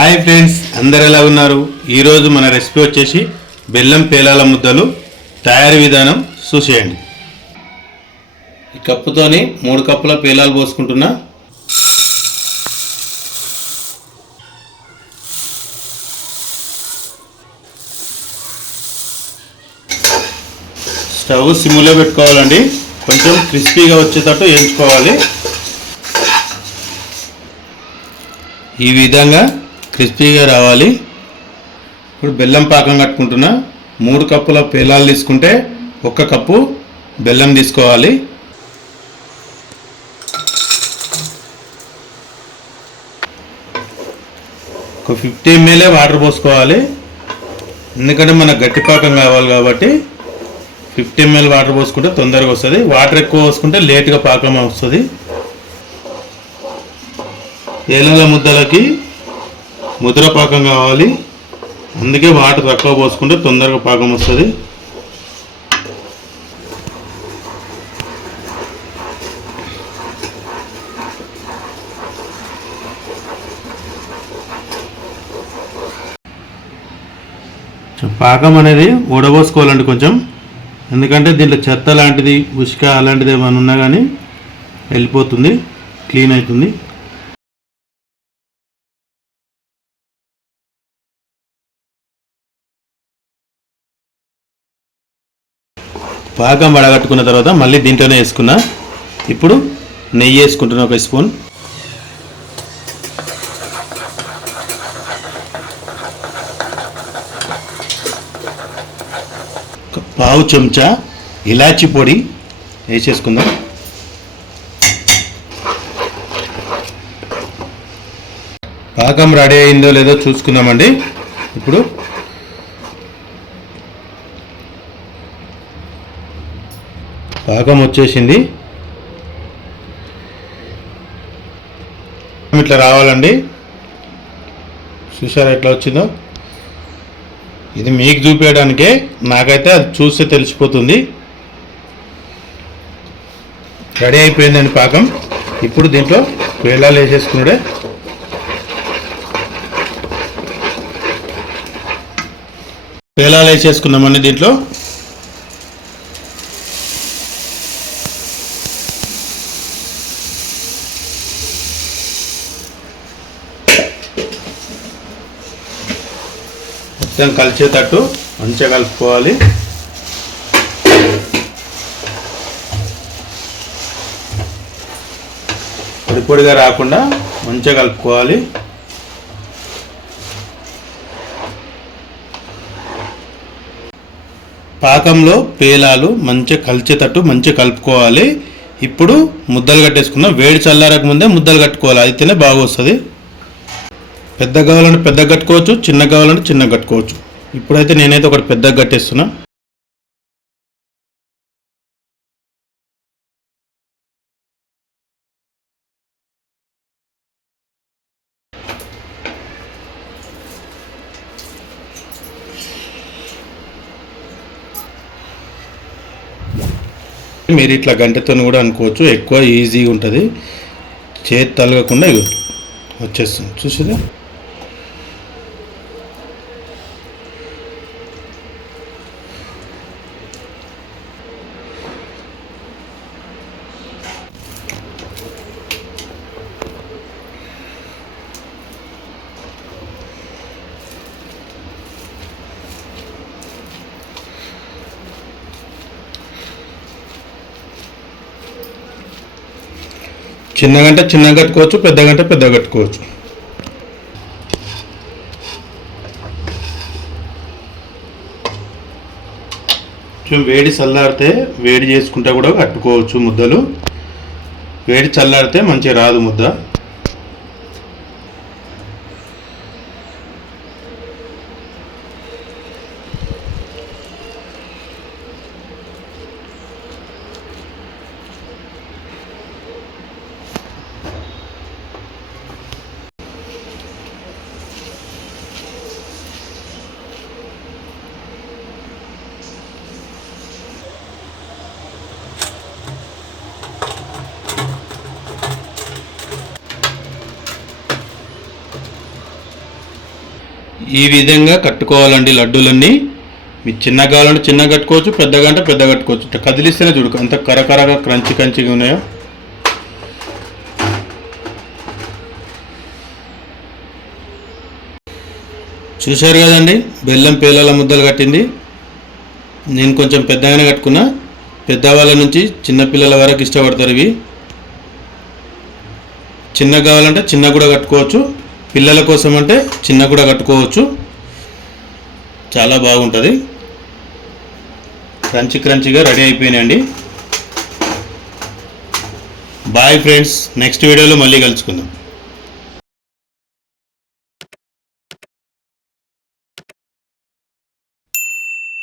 Hi friends, అందరు ఎలా ఉన్నారు? ఈరోజు మన రెసిపీ వచ్చేసి బెల్లం పేలాల ముద్దలు. తయారీ విధానం చూసేయండి. ఈ కప్పుతోని 3 కప్పుల పేలాలు పోసుకుంటున్నా. స్టవ్ సిమ్లో పెట్టుకోవాలండి. కొంచెం క్రిస్పీగా వచ్చేటట్టు వేయించుకోవాలి. ఈ విధంగా క్రిస్పీగా రావాలి. ఇప్పుడు బెల్లం పాకం కట్టుకుంటున్నా. 3 కప్పుల పేలాలు తీసుకుంటే 1 కప్పు బెల్లం తీసుకోవాలి. ఒక 50 ml వాటర్ పోసుకోవాలి. ఎందుకంటే మనకు గట్టి పాకం కావాలి కాబట్టి 50 ml వాటర్ పోసుకుంటే తొందరగా వస్తుంది. వాటర్ ఎక్కువ పోసుకుంటే లేట్గా పాకం వస్తుంది. పేలాల ముద్దలకి ముద్ర పాకం కావాలి, అందుకే వాటర్ తక్కువ పోసుకుంటే తొందరగా పాకం వస్తుంది. పాకం అనేది ఉడబోసుకోవాలండి కొంచెం, ఎందుకంటే దీంట్లో చెత్త లాంటిది ఉష్క అలాంటిది ఏమైనా ఉన్నా కానీ వెళ్ళిపోతుంది, క్లీన్ అవుతుంది. పాకం వడగట్టుకున్న తర్వాత మళ్ళీ దీంట్లోనే వేసుకున్నా. ఇప్పుడు నెయ్యి వేసుకుంటున్నా 1 స్పూన్. ఒక పావు చెంచా ఇలాచి పొడి వేసేసుకుందాం. పాకం రెడీ అయిందో లేదో చూసుకుందామండి. ఇప్పుడు పాకం వచ్చేసింది. ఇట్లా రావాలండి. చూసారా ఎట్లా వచ్చిందో? ఇది మీకు చూపించడానికే, నాకైతే అది చూస్తే తెలిసిపోతుంది. రెడీ అయిపోయిందండి పాకం. ఇప్పుడు దీంట్లో పేలాలు వేసేసుకున్నాడే. పేలాలు వేసేసుకున్నామండి దీంట్లో. మొత్తం కలిసేటట్టు మంచిగా కలుపుకోవాలి. పొడి పొడిగా రాకుండా మంచిగా కలుపుకోవాలి. పాకంలో పేలాలు మంచిగా కలిసేటట్టు మంచిగా కలుపుకోవాలి. ఇప్పుడు ముద్దలు కట్టేసుకున్నాం. వేడి చల్లారక ముందే ముద్దలు కట్టుకోవాలి, అయితేనే బాగా వస్తుంది. పెద్ద కావాలంటే పెద్దగా కట్టుకోవచ్చు, చిన్న కావాలంటే చిన్నగా కట్టుకోవచ్చు. ఇప్పుడైతే నేనైతే ఒకటి పెద్దగా కట్టేస్తున్నా. మీరు ఇట్లా గంటతో కూడా అనుకోవచ్చు, ఎక్కువ ఈజీగా ఉంటుంది. చేతి తలగకుండా వచ్చేస్తుంది. చూసిదా? చిన్నగంటే చిన్నగా కట్టుకోవచ్చు, పెద్దగంటే పెద్దగా కట్టుకోవచ్చు. కొంచెం వేడి చల్లారితే వేడి చేసుకుంటా కూడా కట్టుకోవచ్చు ముద్దలు. వేడి చల్లారితే మంచిగా రాదు ముద్ద. ఈ విధంగా కట్టుకోవాలండి లడ్డూలన్నీ. మీ చిన్న కావాలంటే చిన్న కట్టుకోవచ్చు, పెద్దగా అంటే పెద్ద కట్టుకోవచ్చు. కదిలిస్తేనే చూడు అంత కరకరగా క్రంచిగా ఉన్నాయో. చూశారు కదండి, బెల్లం పేలాల ముద్దలు కట్టింది. నేను కొంచెం పెద్దగానే కట్టుకున్నా. పెద్దవాళ్ళ నుంచి చిన్నపిల్లల వరకు ఇష్టపడతారు ఇవి. చిన్న కావాలంటే చిన్న కూడా కట్టుకోవచ్చు, పిల్లల కోసం అంటే చిన్న కూడా కట్టుకోవచ్చు. చాలా బాగుంటుంది. క్రంచిగా రెడీ అయిపోయినాయండి. బాయ్ ఫ్రెండ్స్, నెక్స్ట్ వీడియోలో మళ్ళీ కలుసుకుందాం.